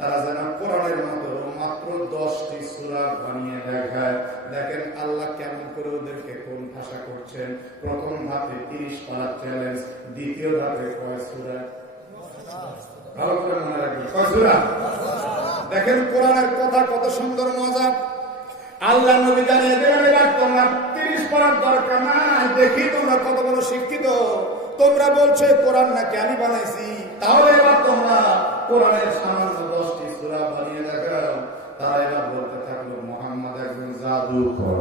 তারা যেন কোরআনের মতো মাত্র দশটি সুরা বানিয়ে দেখায়। দেখেন আল্লাহ কেমন করে ওদেরকে কোন ভাষা করছেন। প্রথম ধাপে তিরিশ পারার চ্যালেঞ্জ দ্বিতীয় ধাপে কয় সুরা? তোমরা শিক্ষিত। তোমরা বলছো কোরআন নাকি আমি বানাইছি। তাহলে এবার তোমরা কোরআনের সামান্য তারা এরা বলতে থাকল মোহাম্মদ একজন জাদুকর।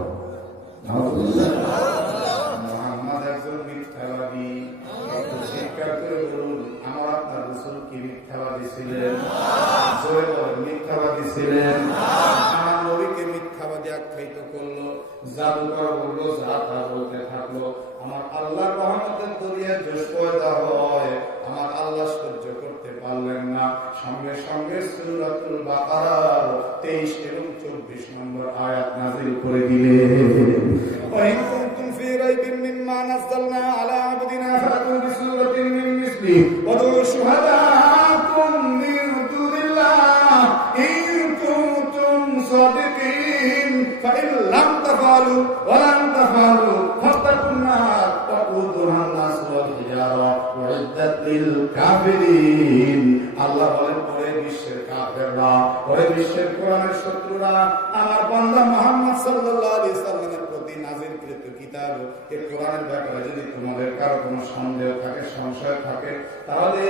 فإن لم تفعلوا ولن تفعلوا فاتقوا النار وقودها الناس والحجارة أعدت للكافرين الله বলেন পরে বিশ্বের কাফেররা পরে বিশ্বের কোরআনের শত্রুরা আমার বান্দা মুহাম্মদ সাল্লাল্লাহু আলাইহি সাল্লামের প্রতি নাযিলকৃত কিতাব এই কোরআনের ব্যাপারে যদি তোমাদের কারো কোনো সন্দেহ থাকে সংশয় থাকে তাহলে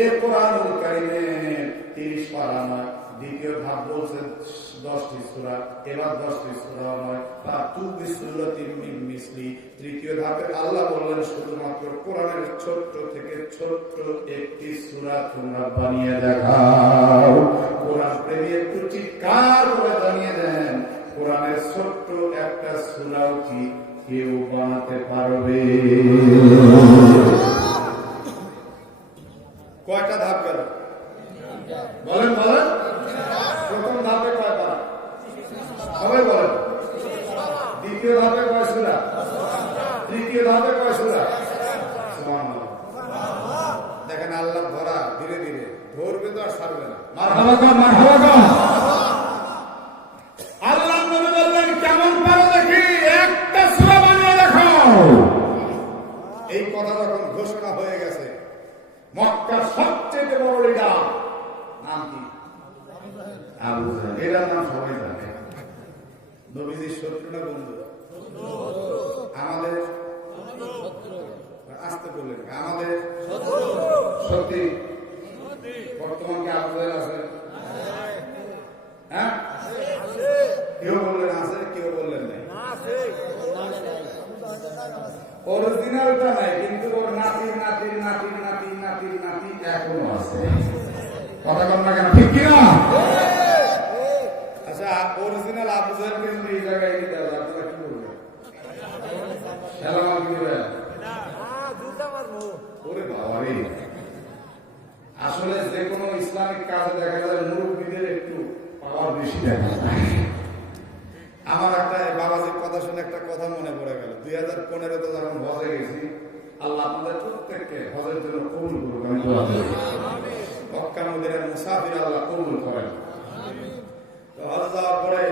এই কোরআনুল কারীমের 30 পারা নয় দ্বিতীয় ধাপ বলছে দশটি সুরা, এবার দশটি সুরা নয়। তা তৃতীয় ধাপে আল্লাহ বললেন, শুধুমাত্র কোরআনের ছোট্ট থেকে ছোট্ট একটি সুরা তোমরা বানিয়ে দেখাও। কোরআন প্রেমী একটু চিৎকার করে জানিয়ে দেন, কোরআনের ছোট্ট একটা সুরাও কি কেউ বানাতে পারবে? কয়টা ধাপ গেল? বলেন বলেন প্রথম ধাপে কয় পারা সবাই বলেন। দ্বিতীয় ধাপে কয় তৃতীয় ধাপে কয় দেখেন আল্লাহ ধরা ধীরে ধীরে। ধরবে তো আর ছাড়বে না। মারহাবা মারহাবা কর। আল্লাহ নবী বললেন কেমন পারো দেখি একটা সূরা বানিয়ে দেখাও এই কথা যখন ঘোষণা হয়ে গেছে মক্কার সবচেয়ে বড় লিডার নাম কি আবু জাহেল এটার নাম সবাই জানে নবীজির শত্রু না বন্ধু। আমাদের আসতে বললেন, আমাদের সত্যি বর্তমান কি জাহেল আছে? হ্যাঁ? কেউ বললেন আছে, কেউ বললেন নাই। অরিজিনালটা নাই, কিন্তু ওর নাতির নাতির নাতির নাতির নাতির নাতি এখনও আছে। কথা না কেন, ঠিক কিনা? অরিজিনাল আবু জাহেল কিন্তু এই জায়গায় এনে দেওয়া যায়। আপনারা কি বলবেন কি ওরে বাবা আসলে যে কোনো ইসলামিক কাজে দেখা যায় মুরব্বীদের একটু পাওয়ার বেশি দেখা যায় আমার একটা বাবাজির কথা শুনে একটা কথা মনে পড়ে গেল। দুই হাজার পনেরোতে যখন হজে গেছি। আল্লাহ আপনাদের প্রত্যেককে হজের জন্য কবুল করুক আমি দোয়া করি। মক্কা মদিনার মুসাফির আল্লাহ কবুল করেন তো হজ যাওয়ার পরে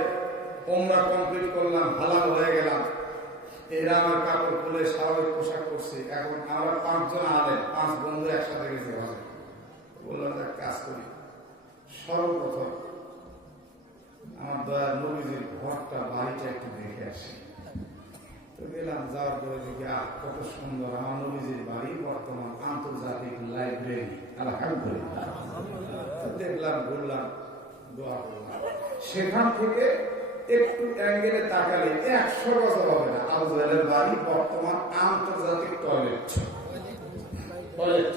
ওমরা কমপ্লিট করলাম, হালাল হয়ে গেলাম। এরা আমার কাপড় খুলে স্বাভাবিক পোশাক করছে এখন আমরা পাঁচজন আলেন পাঁচ বন্ধু একসাথে গেছি হজে। বললাম এক কাজ করি। সর্বপ্রথম আমার দয়ার নবীজির ঘরটা বাড়িটা একটু দেখে আসি। তো গেলাম, যাওয়ার পরে দেখি, আহ, কত সুন্দর। আমার নবীজির বাড়ি বর্তমান আন্তর্জাতিক লাইব্রেরি। আলহামদুলিল্লাহ। দেখলাম ঘুরলাম দোয়া করলাম সেখান থেকে একটু অ্যাঙ্গেলে তাকালে একশো বছর হবে না। আবুজালের বাড়ি বর্তমান আন্তর্জাতিক টয়লেট টয়লেট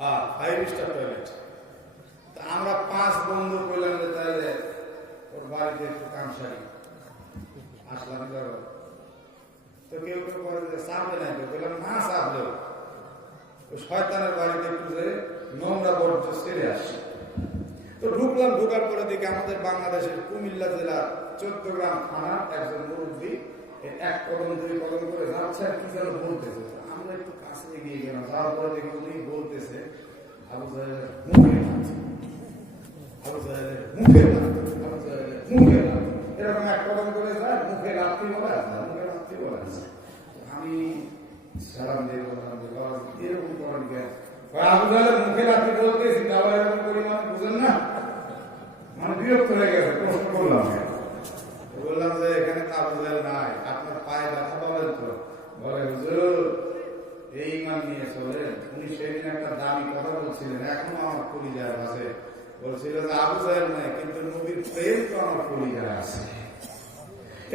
হ্যাঁ ফাইভ স্টার টয়লেট তা আমরা পাঁচ বন্ধু যে তাহলে ওর বাড়িতে একটু কামসারি আসলাম ধরো। তো কেউ কেউ বলে যে বললাম না শয়তানের বাড়িতে একটু যে নোংরা বর্জ্য ছেড়ে আসছে ঢুকলাম, ঢুকার পরে দেখি আমাদের বাংলাদেশের কুমিল্লা জেলার চট্টগ্রাম থানার একজন মুরব্বী এক কদম, দুই কদম করে যাচ্ছে আর কি যেন বলতেছে। আমরা একটু কাছে এগিয়ে গেলাম, যাওয়ার পরে দেখি উনি বলতেছে মুখে মুখে মুখে এরকম এক কদম করে যায়, মুখে লাগতে বলে মুখে লাগতে বলে আমি সালাম দিয়ে বললাম এরকম করেন কেন? মুখে লাগতে বলতেছি, তাও এরকম করি বুঝেন না? মানে বিরক্ত হয়ে গেছে প্রশ্ন করলাম। বললাম যে এখানে জাহেল নাই আপনার পায়ে ব্যথা পাবেন তো। বলে হুজুর এই ইমান নিয়ে চলেন। উনি সেদিন একটা দামি কথা বলছিলেন এখনও আমার কলিজার আছে বলছিল যে আবু জাহেল নাই কিন্তু নবীর প্রেম তো আমার কলিজার আছে।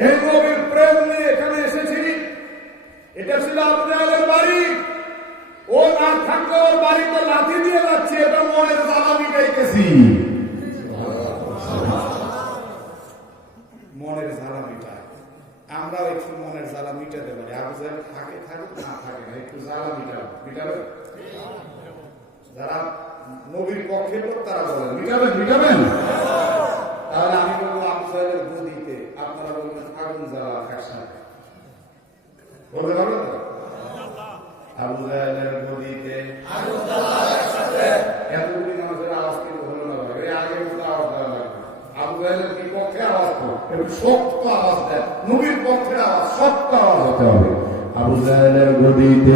এই নবীর প্রেম নিয়ে এখানে এসেছিলি এটা ছিল আবু জাহেলের বাড়ি ও না থাকলে ওর বাড়িতে লাথি দিয়ে যাচ্ছে এটা মনের জ্বালা মিটাইতেছি মনের জ্বালা মিটায় আমরাও একটু মনের জ্বালা মিটাতে পারি আবু জাহেল থাকে থাকে না থাকে না একটু জ্বালা মিটাবে মিটাবে? যারা নবীর পক্ষে লোক, তারা বলেন, মিটাবেন মিটাবেন? তাহলে আমি বলব, আবু সাহেবের আপনারা বলবেন, আগুন জ্বালা একসাথে বলতে পারবেন তো? আবু জাহেলের গদিতে আওয়াজ আবু জাহেলের বিপক্ষে শক্ত আওয়াজ দেয় নবীর পক্ষে আওয়াজ, শক্ত আওয়াজ হতে হবে। আবু জাহেলের গদিতে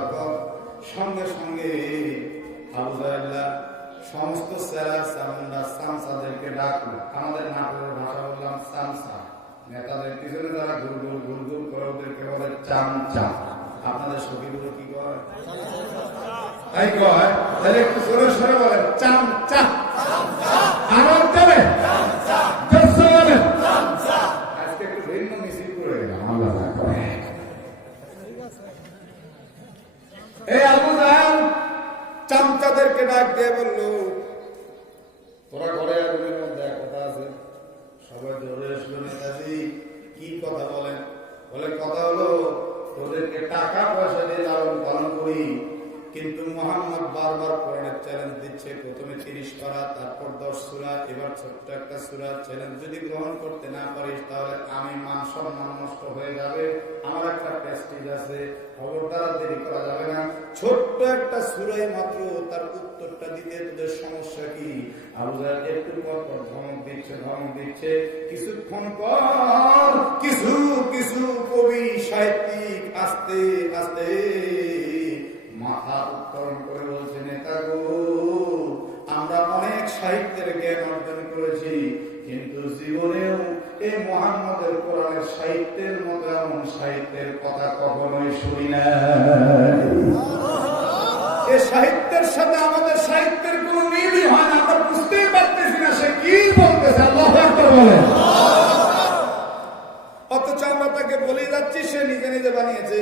সমস্ত সেরা সামুন্ডা সামসাদেরকে ডাকলো। আমাদের নাটোরের ভাষা বললাম সামসা। নেতাদের পিছনে যারা ঘুর ঘুর ঘুর ঘুর করে ওদেরকে বলে চামচা। আপনাদের সখীগুলো কি করে তাই কয়? তাহলে একটু সরে সরে এই আবু জাহাল চামচাদেরকে ডাক দিয়ে বলল তোরা ঘরে রুমের মধ্যে এক কথা আছে। সবাই ধরে আসলো নেতাজি কি কথা বলেন? বলে, কথা হলো, তোদেরকে টাকা পয়সা দিয়ে লালন পালন করি, কিন্তু মোহাম্মদ বারবার কোরআনের চ্যালেঞ্জ দিচ্ছে। প্রথমে তিরিশ পারা, তারপর দশ সুরা, এবার ছোট্ট একটা সুরা। চ্যালেঞ্জ যদি গ্রহণ করতে না পারিস, তাহলে আমি মান সম্মান নষ্ট হয়ে যাবে। আমার একটা প্রেস্টিজ আছে। খবরদার আর দেরি করা যাবে না। ছোট্ট একটা সুরাই মাত্র, তার উত্তরটা দিতে তোদের সমস্যা কি? আবু জাহেল একটু পর পর ধমক দিচ্ছে ধমক দিচ্ছে। কিছুক্ষণ পর কিছু কিছু কবি সাহিত্যিক আস্তে আস্তে মাথা উত্তোলন করে বলছে, নেতা গো, আমরা অনেক সাহিত্যের জ্ঞান অর্জন করেছি, কিন্তু জীবনেও এই মোহাম্মদের কোরআনের সাহিত্যের মতো এমন সাহিত্যের কথা কখনোই শুনি না এ সাহিত্যের সাথে আমাদের সাহিত্যের কোন মিলই হয় না, আমরা বুঝতেই পারতেছি না সে কি বলতেছে। আল্লাহ বলেন। অথচ আমরা তাকে বলে যাচ্ছি, সে নিজে নিজে বানিয়েছে।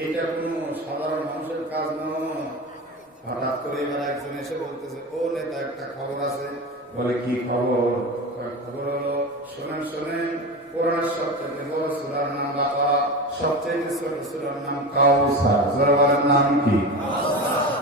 এইটা কোনো সাধারণ মানুষের কাজ নয়। হঠাৎ করে এবার একজন এসে বলতেছে, ও নেতা, একটা খবর আছে। বলে, কি খবর? খবর হলো, শোনেন শোনেন কোরআনের সবচেয়ে বড় সুরার নাম বাবা সবচেয়ে ছোট সুরার নাম কাউসার। সুরার নাম কি?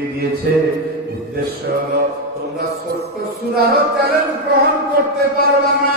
লটকিয়ে দিয়েছে উদ্দেশ্য তোমরা ছোট্ট সূরারও চ্যালেঞ্জ গ্রহণ করতে পারবে না।